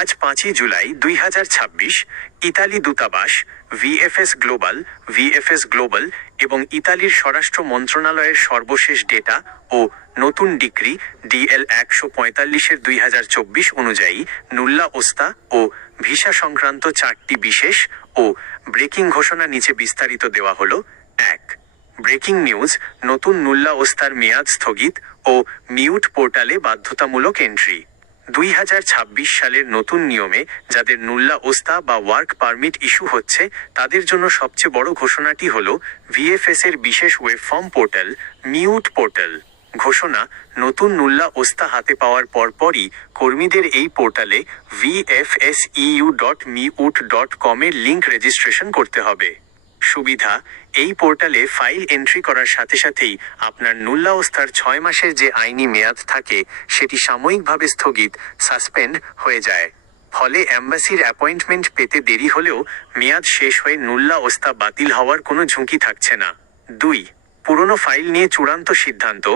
আজ 5ই জুলাই 2026 ইতালি দূতাবাস, VFS global এবং ইতালির স্বরাষ্ট্র মন্ত্রণালয়ের সর্বশেষ ডেটা ও নতুন ডিক্রি DL 145/2024 অনুযায়ী নুল্লা ওস্তা ও ভিসা সংক্রান্ত 4টি বিশেষ ও ব্রেকিং ঘোষণা নিচে বিস্তারিত দেওয়া হলো। 1. ব্রেকিং নিউজ, নতুন নুল্লা ওস্তার মেয়াদ স্থগিত ও মিউট পোর্টালে বাধ্যতামূলক এন্ট্রি। 2026 সালের নতুন নিয়মে যাদের নুল্লা ওস্তা বা ওয়ার্ক পারমিট ইস্যু হচ্ছে তাদের জন্য সবচেয়ে বড় ঘোষণাটি হল ভিএফএস এর বিশেষ web form portal, mute portal. ঘোষণা, নতুন নুল্লা ওস্তা হাতে পাওয়ার পরপরই কর্মীদের এই পোর্টালে vfseu.miut.com এর লিংক রেজিস্ট্রেশন করতে হবে। সুবিধা, এই পোর্টালে ফাইল এন্ট্রি করার সাথে সাথেই আপনার নুল্লা ওস্তার 6 মাসের যে আইনি মেয়াদ থাকে সেটি সাময়িকভাবে স্থগিত, সাসপেন্ড হয়ে যায়। ফলে অ্যাম্বাসির অ্যাপয়েন্টমেন্ট পেতে দেরি হলেও মেয়াদ শেষ হয়ে নুল্লা ওস্তা বাতিল হওয়ার কোনো ঝুঁকি থাকছে না। 2. পুরনো ফাইল নিয়ে চূড়ান্ত সিদ্ধান্ত,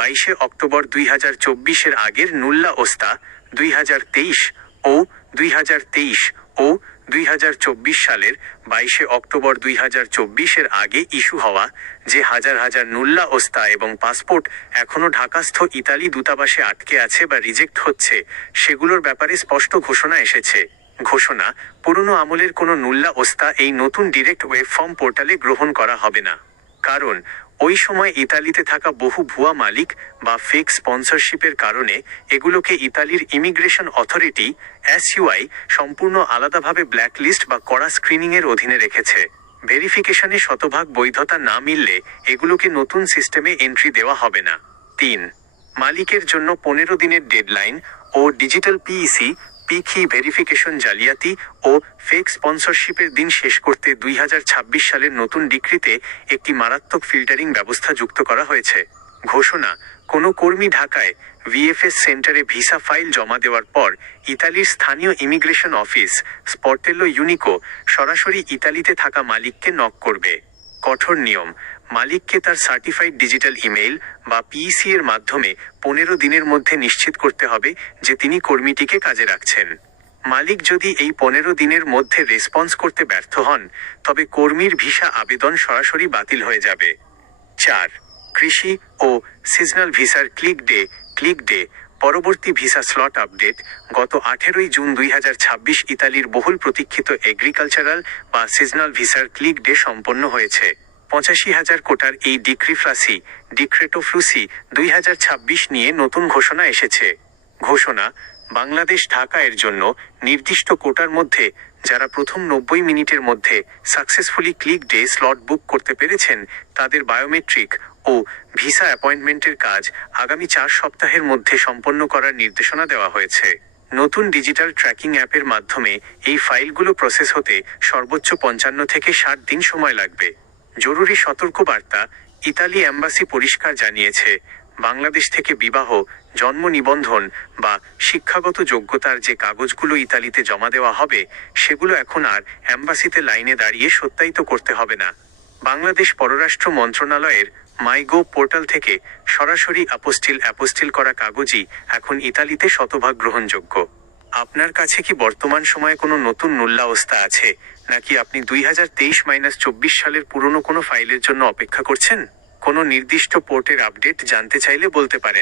22 অক্টোবর 2024 আগের নুল্লা ওস্তা 2023 ও 2024 সালের 22 অক্টোবর 2024 আগে ইস্যু হওয়া যে হাজার হাজার নুল্লা ওস্তা এবং পাসপোর্ট এখনও ঢাকাস্থ ইতালি দূতাবাসে আটকে আছে বা রিজেক্ট হচ্ছে, সেগুলোর ব্যাপারে স্পষ্ট ঘোষণা এসেছে। ঘোষণা, পুরনো আমলের কোনো নুল্লা ওস্তা এই নতুন ডিরেক্ট ওয়েব ফর্ম পোর্টালে গ্রহণ করা হবে না। কারণ ওই সময় ইতালিতে থাকা বহু ভুয়া মালিক বা ফেক স্পন্সরশিপের কারণে এগুলোকে ইতালির ইমিগ্রেশন অথরিটি SUI সম্পূর্ণ আলাদাভাবে ব্ল্যাকলিস্ট বা কড়া স্ক্রিনিংয়ের অধীনে রেখেছে। ভেরিফিকেশনে শতভাগ বৈধতা না মিললে এগুলোকে নতুন সিস্টেমে এন্ট্রি দেওয়া হবে না। 3. মালিকের জন্য 15 দিনের ডেডলাইন ও ডিজিটাল PEC ভেরিফিকেশন জালিয়াতি ও ফেক স্পন্সরশিপের দিন শেষ করতে 2026 সালের নতুন ডিক্রিতে একটি মারাত্মক ফিল্টারিং ব্যবস্থা যুক্ত করা হয়েছে। ঘোষণা, কোনো কর্মী ঢাকায় ভিএফএস সেন্টারে ভিসা ফাইল জমা দেওয়ার পর ইতালির স্থানীয় ইমিগ্রেশন অফিস স্পর্টেলো ইউনিকো সরাসরি ইতালিতে থাকা মালিককে নক করবে। কঠোর নিয়ম, মালিককে তার সার্টিফাইড ডিজিটাল ইমেইল বা PEC এর মাধ্যমে 15 দিনের মধ্যে নিশ্চিত করতে হবে যে তিনি কর্মীটিকে কাজে রাখছেন। মালিক যদি এই 15 দিনের মধ্যে রেসপন্স করতে ব্যর্থ হন তবে কর্মীর ভিসা আবেদন সরাসরি বাতিল হয়ে যাবে। 4. কৃষি ও সিজনাল ভিসার ক্লিক ডে পরবর্তী ভিসা স্লট আপডেট, গত 18 জুন 2026 ইতালির বহুল প্রতীক্ষিত এগ্রিকালচারাল বা সিজনাল ভিসার ক্লিক ডে সম্পন্ন হয়েছে। 85,000 কোটার এই ডিক্রেটো ফ্লুসি 2026 নিয়ে নতুন ঘোষণা এসেছে। ঘোষণা, বাংলাদেশ ঢাকা এর জন্য নির্দিষ্ট কোটার মধ্যে যারা প্রথম 90 মিনিটের মধ্যে সাকসেসফুলি ক্লিক ডে স্লট বুক করতে পেরেছেন তাদের বায়োমেট্রিক ও ভিসা অ্যাপয়েন্টমেন্টের কাজ আগামী 4 সপ্তাহের মধ্যে সম্পন্ন করার নির্দেশনা দেওয়া হয়েছে। নতুন ডিজিটাল ট্র্যাকিং অ্যাপের মাধ্যমে এই ফাইলগুলো প্রসেস হতে সর্বোচ্চ 55 থেকে 60 দিন সময় লাগবে। জরুরি সতর্কবার্তা, ইতালি অ্যাম্বাসি পরিষ্কার জানিয়েছে, বাংলাদেশ থেকে বিবাহ, জন্ম নিবন্ধন বা শিক্ষাগত যোগ্যতার যে কাগজগুলো ইতালিতে জমা দেওয়া হবে সেগুলো এখন আর অ্যাম্বাসিতে লাইনে দাঁড়িয়ে সত্যায়িত করতে হবে না। বাংলাদেশ পররাষ্ট্র মন্ত্রণালয়ের মাইগোভ পোর্টাল থেকে সরাসরি অ্যাপোস্টিল করা কাগজই এখন ইতালিতে শতভাগ গ্রহণযোগ্য। আপনার কাছে কি বর্তমান সময়ে কোনো নতুন নুল্লা ওস্তা আছে, নাকি আপনি 2023-24 সালের পুরনো কোনো ফাইলের জন্য অপেক্ষা করছেন? কোনো নির্দিষ্ট পোর্টের আপডেট জানতে চাইলে বলতে পারেন।